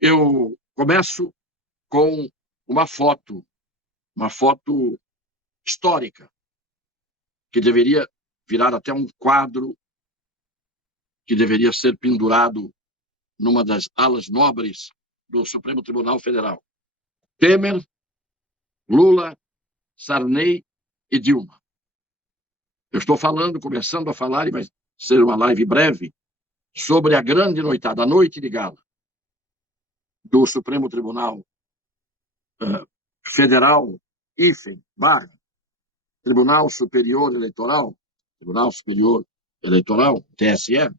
Eu começo com uma foto histórica, que deveria virar até um quadro que deveria ser pendurado numa das alas nobres do Supremo Tribunal Federal. Temer, Lula, Sarney e Dilma. Eu estou começando a falar, e vai ser uma live breve, sobre a grande noitada, a noite de gala do Supremo Tribunal Federal, Tribunal Superior Eleitoral, TSE,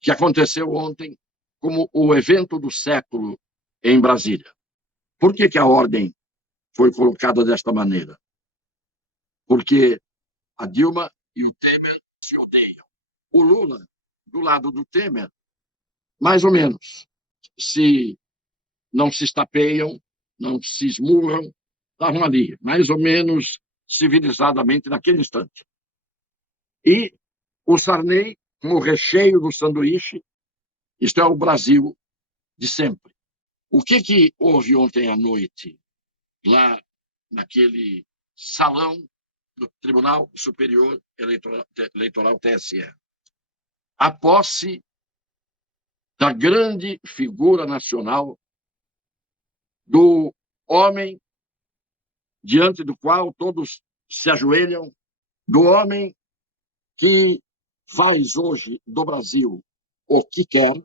que aconteceu ontem como o evento do século em Brasília. Por que a ordem foi colocada desta maneira? Porque a Dilma e o Temer se odeiam. O Lula, do lado do Temer, mais ou menos. Se não se estapeiam, não se esmurram, estavam ali, mais ou menos civilizadamente naquele instante. E o Sarney, com o recheio do sanduíche, isto é o Brasil de sempre. O que houve ontem à noite, lá naquele salão do Tribunal Superior Eleitoral TSE? A posse da grande figura nacional, do homem diante do qual todos se ajoelham, do homem que faz hoje do Brasil o que quer,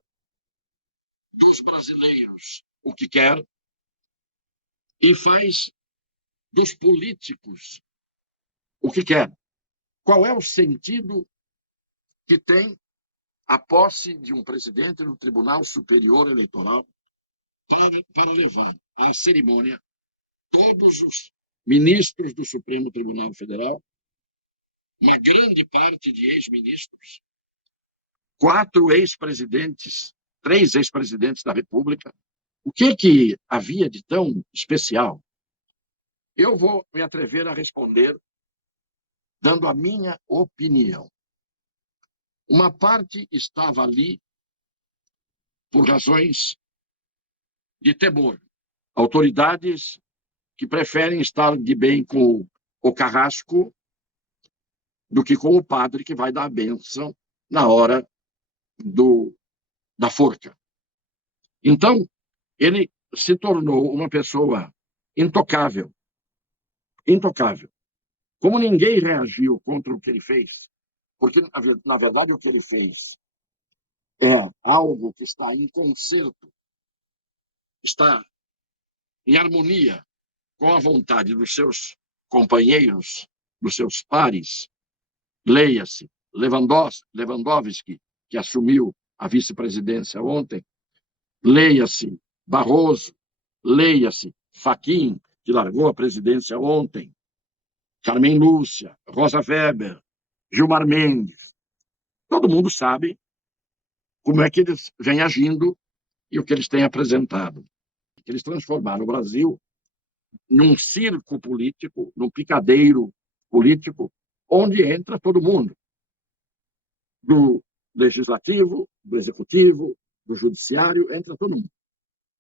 dos brasileiros o que quer, e faz dos políticos o que quer. Qual é o sentido que tem a posse de um presidente do Tribunal Superior Eleitoral para levar à cerimônia todos os ministros do Supremo Tribunal Federal, uma grande parte de ex-ministros, 3 ex-presidentes da República? O que havia de tão especial? Eu vou me atrever a responder dando a minha opinião. Uma parte estava ali por razões de temor. Autoridades que preferem estar de bem com o carrasco do que com o padre que vai dar a bênção na hora da forca. Então, ele se tornou uma pessoa intocável. Intocável. Como ninguém reagiu contra o que ele fez, porque, na verdade, o que ele fez é algo que está em concerto, está em harmonia com a vontade dos seus companheiros, dos seus pares. Leia-se Lewandowski, que assumiu a vice-presidência ontem, leia-se Barroso, leia-se Fachin, que largou a presidência ontem, Carmen Lúcia, Rosa Weber, Gilmar Mendes. Todo mundo sabe como é que eles vêm agindo e o que eles têm apresentado. Eles transformaram o Brasil num circo político, num picadeiro político, onde entra todo mundo, do legislativo, do executivo, do judiciário, entra todo mundo,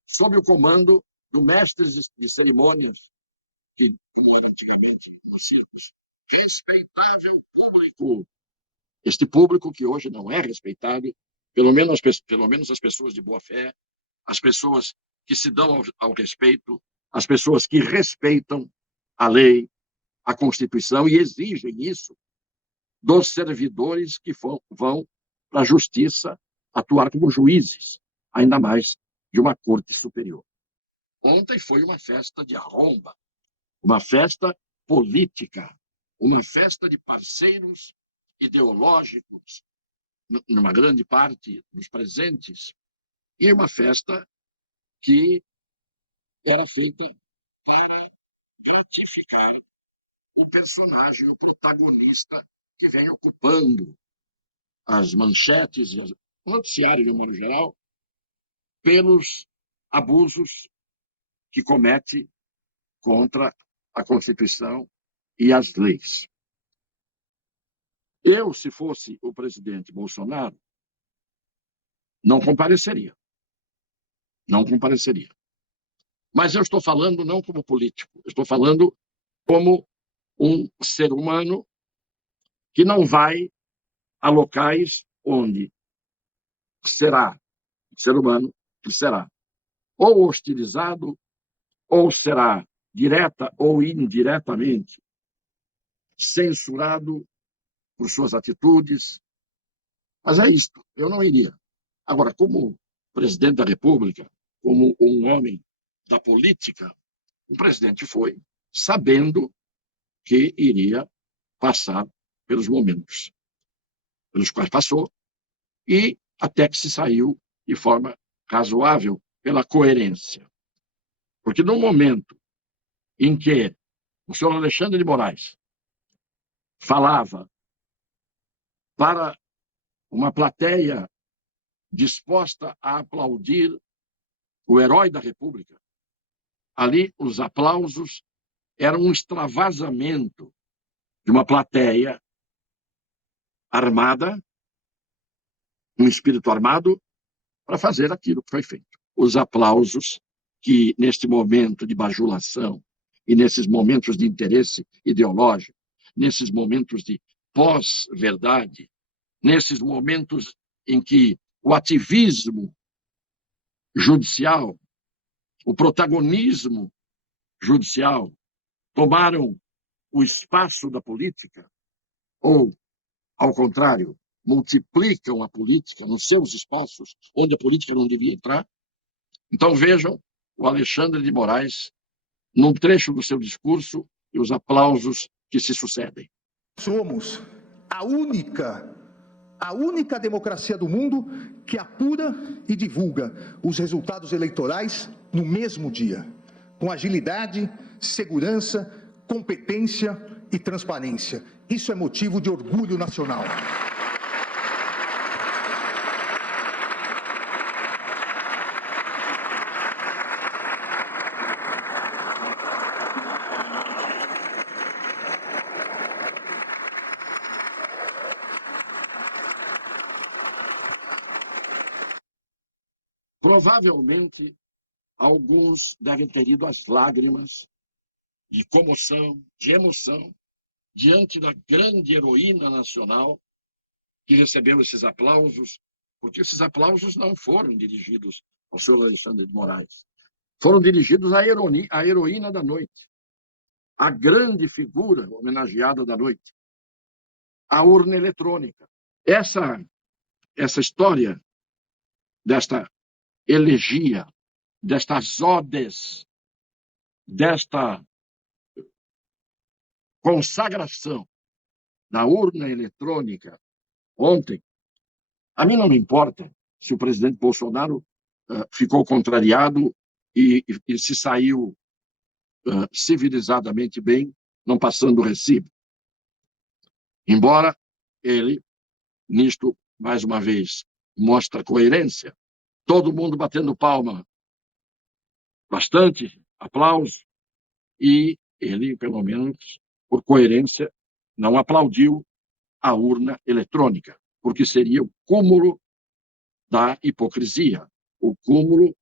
sob o comando do mestre de cerimônias, que, como era antigamente nos circos, respeitável público. Este público que hoje não é respeitado, pelo menos as pessoas de boa fé, as pessoas que se dão ao respeito, as pessoas que respeitam a lei, a Constituição e exigem isso dos servidores que vão para a justiça atuar como juízes, ainda mais de uma corte superior. Ontem foi uma festa de arromba, uma festa política, uma festa de parceiros ideológicos, numa grande parte dos presentes, e uma festa que era feita para gratificar o personagem, o protagonista que vem ocupando as manchetes, o noticiário de modo geral, pelos abusos que comete contra a Constituição e as leis. Eu, se fosse o presidente Bolsonaro, não compareceria. não compareceria. Mas eu estou falando não como político, eu estou falando como um ser humano que não vai a locais onde será, ser humano que será ou hostilizado, ou será direta ou indiretamente censurado por suas atitudes. Mas é isto, eu não iria. Agora, como presidente da República, como um homem da política, o presidente foi sabendo que iria passar pelos momentos pelos quais passou e até que se saiu de forma razoável pela coerência. Porque no momento em que o senhor Alexandre de Moraes falava para uma plateia disposta a aplaudir o herói da República, ali os aplausos eram um extravasamento de uma plateia armada, um espírito armado, para fazer aquilo que foi feito. Os aplausos que, neste momento de bajulação e nesses momentos de interesse ideológico, nesses momentos de pós-verdade, nesses momentos em que o ativismo judicial, o protagonismo judicial tomaram o espaço da política, ou, ao contrário, multiplicam a política nos seus espaços onde a política não devia entrar. Então vejam o Alexandre de Moraes num trecho do seu discurso e os aplausos que se sucedem. Somos a única democracia do mundo que apura e divulga os resultados eleitorais no mesmo dia, com agilidade, segurança, competência e transparência. Isso é motivo de orgulho nacional. Provavelmente, alguns devem ter ido às lágrimas de comoção, de emoção, diante da grande heroína nacional que recebeu esses aplausos, porque esses aplausos não foram dirigidos ao senhor Alexandre de Moraes, foram dirigidos à heroína da noite, à grande figura homenageada da noite, à urna eletrônica. Essa história desta elegia, destas odes, desta consagração da urna eletrônica ontem, a mim não me importa se o presidente Bolsonaro ficou contrariado e se saiu civilizadamente bem, não passando o recibo. Embora ele, nisto, mais uma vez, mostra coerência. Todo mundo batendo palma, bastante aplauso, e ele, pelo menos, por coerência, não aplaudiu a urna eletrônica, porque seria o cúmulo da hipocrisia, o cúmulo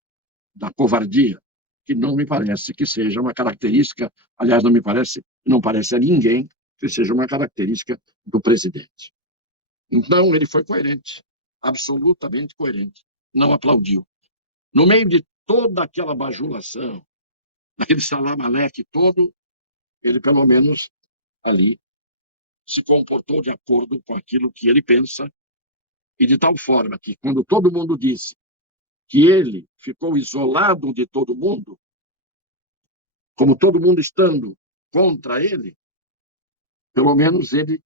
da covardia, que não me parece que seja uma característica, aliás, não parece a ninguém que seja uma característica do presidente. Então, ele foi coerente, absolutamente coerente, não aplaudiu. No meio de toda aquela bajulação, daquele salamaleque todo, ele, pelo menos, ali, se comportou de acordo com aquilo que ele pensa, e de tal forma que, quando todo mundo disse que ele ficou isolado de todo mundo, como todo mundo estando contra ele, pelo menos ele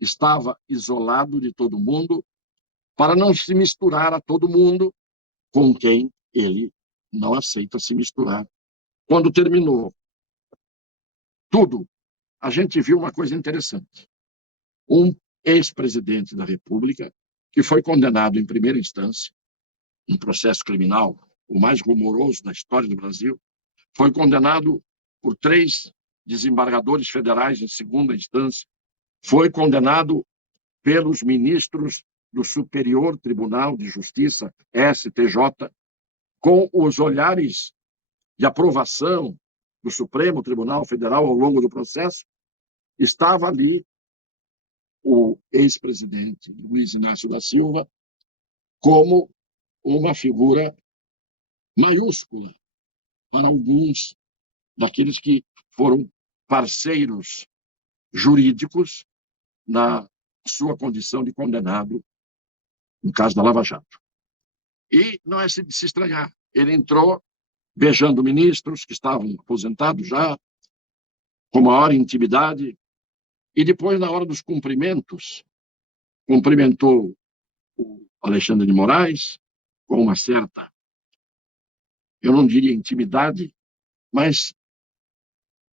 estava isolado de todo mundo para não se misturar a todo mundo com quem ele não aceita se misturar. Quando terminou tudo, a gente viu uma coisa interessante. Um ex-presidente da República, que foi condenado em primeira instância, um processo criminal, o mais rumoroso da história do Brasil, foi condenado por 3 desembargadores federais em segunda instância, foi condenado pelos ministros do Superior Tribunal de Justiça, STJ, com os olhares de aprovação do Supremo Tribunal Federal ao longo do processo, estava ali o ex-presidente Luiz Inácio da Silva como uma figura maiúscula para alguns daqueles que foram parceiros jurídicos na sua condição de condenado no caso da Lava Jato. E não é de se estranhar, ele entrou beijando ministros que estavam aposentados já, com maior intimidade, e depois, na hora dos cumprimentos, cumprimentou o Alexandre de Moraes com uma certa, eu não diria intimidade, mas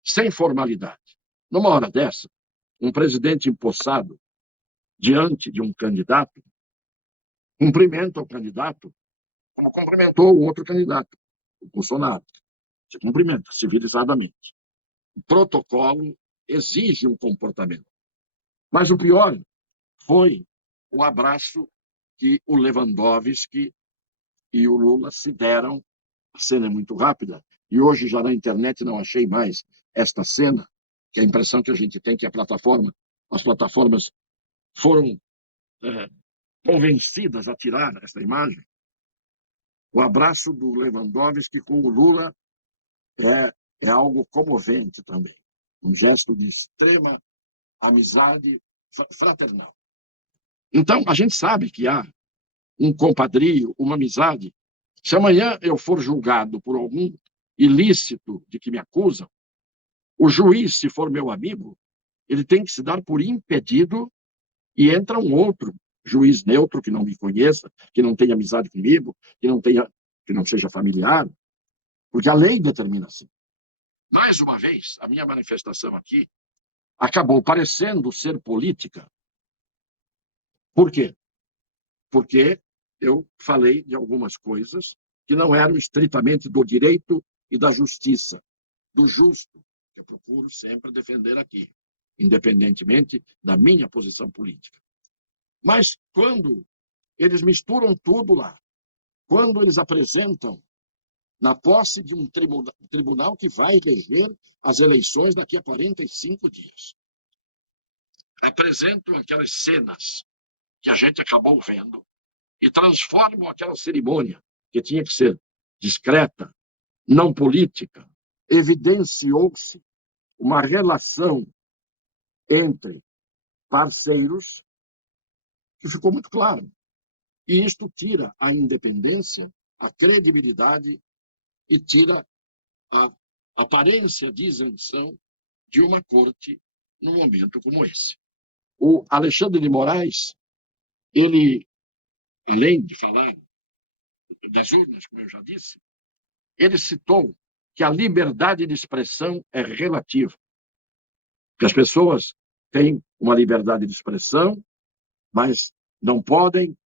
sem formalidade. Numa hora dessa, um presidente empossado diante de um candidato cumprimenta o candidato como cumprimentou o outro candidato, o Bolsonaro. Se cumprimenta civilizadamente. O protocolo exige um comportamento. Mas o pior foi o abraço que o Lewandowski e o Lula se deram. A cena é muito rápida, e hoje já na internet não achei mais esta cena, que a impressão que a gente tem que as plataformas foram convencidas a tirar esta imagem. O abraço do Lewandowski com o Lula é algo comovente também. Um gesto de extrema amizade fraternal. Então, a gente sabe que há um compadrio, uma amizade. Se amanhã eu for julgado por algum ilícito de que me acusam, o juiz, se for meu amigo, ele tem que se dar por impedido e entra um outro juiz neutro que não me conheça, que não tenha amizade comigo, que não seja familiar, porque a lei determina assim. Mais uma vez, a minha manifestação aqui acabou parecendo ser política. Por quê? Porque eu falei de algumas coisas que não eram estritamente do direito e da justiça, do justo, que eu procuro sempre defender aqui, independentemente da minha posição política. Mas quando eles misturam tudo lá, quando eles apresentam na posse de um tribunal que vai reger as eleições daqui a 45 dias, apresentam aquelas cenas que a gente acabou vendo e transformam aquela cerimônia, que tinha que ser discreta, não política, evidenciou-se uma relação entre parceiros que ficou muito claro. E isto tira a independência, a credibilidade e tira a aparência de isenção de uma corte num momento como esse. O Alexandre de Moraes, ele, além de falar das urnas, como eu já disse, ele citou que a liberdade de expressão é relativa. Que as pessoas têm uma liberdade de expressão, mas não podem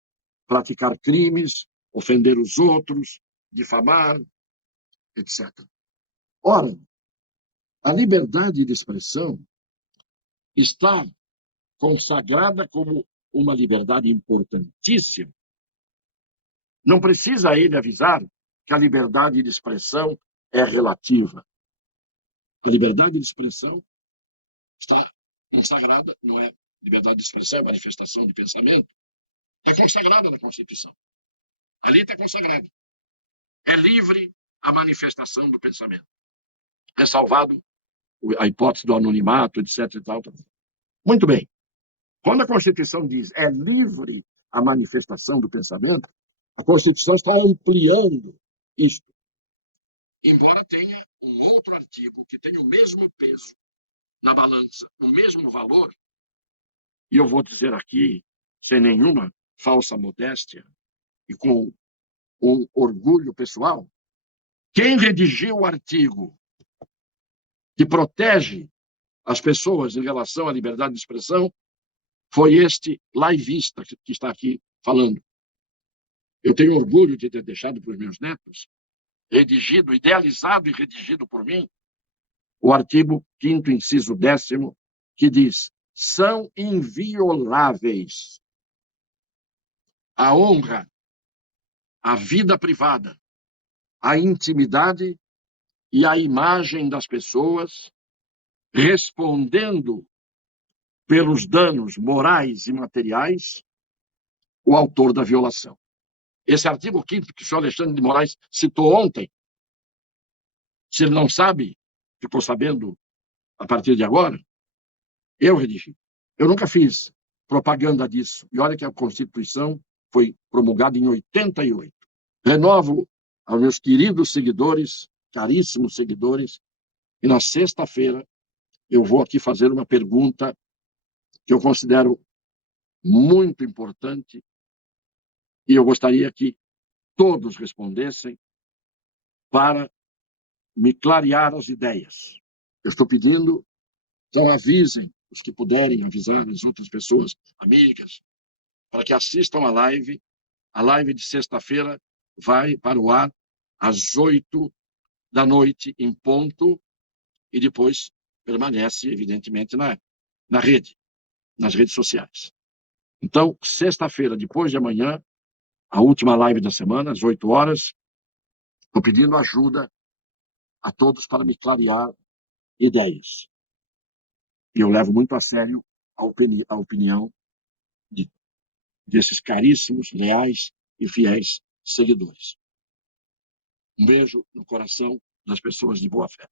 praticar crimes, ofender os outros, difamar, etc. Ora, a liberdade de expressão está consagrada como uma liberdade importantíssima. Não precisa ele avisar que a liberdade de expressão é relativa. A liberdade de expressão está consagrada, não é liberdade de expressão, é manifestação de pensamento, é consagrada na Constituição. Ali está consagrado. É livre a manifestação do pensamento. É salvado a hipótese do anonimato, etc. E tal. Muito bem. Quando a Constituição diz é livre a manifestação do pensamento, a Constituição está ampliando isto. Embora tenha um outro artigo que tenha o mesmo peso na balança, o mesmo valor, e eu vou dizer aqui, sem nenhuma falsa modéstia e com um orgulho pessoal, quem redigiu o artigo que protege as pessoas em relação à liberdade de expressão foi este laivista que está aqui falando. Eu tenho orgulho de ter deixado para os meus netos, redigido, idealizado e redigido por mim, o artigo 5º, inciso 10º, que diz: são invioláveis a honra, a vida privada, a intimidade e a imagem das pessoas, respondendo pelos danos morais e materiais o autor da violação. Esse artigo 5º que o senhor Alexandre de Moraes citou ontem, se ele não sabe, ficou sabendo a partir de agora, eu redigi. Eu nunca fiz propaganda disso. E olha que a Constituição foi promulgada em 88. Renovo aos meus queridos seguidores, caríssimos seguidores, e na sexta-feira eu vou aqui fazer uma pergunta que eu considero muito importante e eu gostaria que todos respondessem para me clarear as ideias. Eu estou pedindo, então avisem os que puderem avisar as outras pessoas, amigas, para que assistam a live. A live de sexta-feira vai para o ar às 20h em ponto e depois permanece, evidentemente, na rede, nas redes sociais. Então, sexta-feira, depois de amanhã, a última live da semana, às 8h, estou pedindo ajuda a todos para me clarear ideias. E eu levo muito a sério a opinião desses caríssimos, leais e fiéis seguidores. Um beijo no coração das pessoas de boa fé.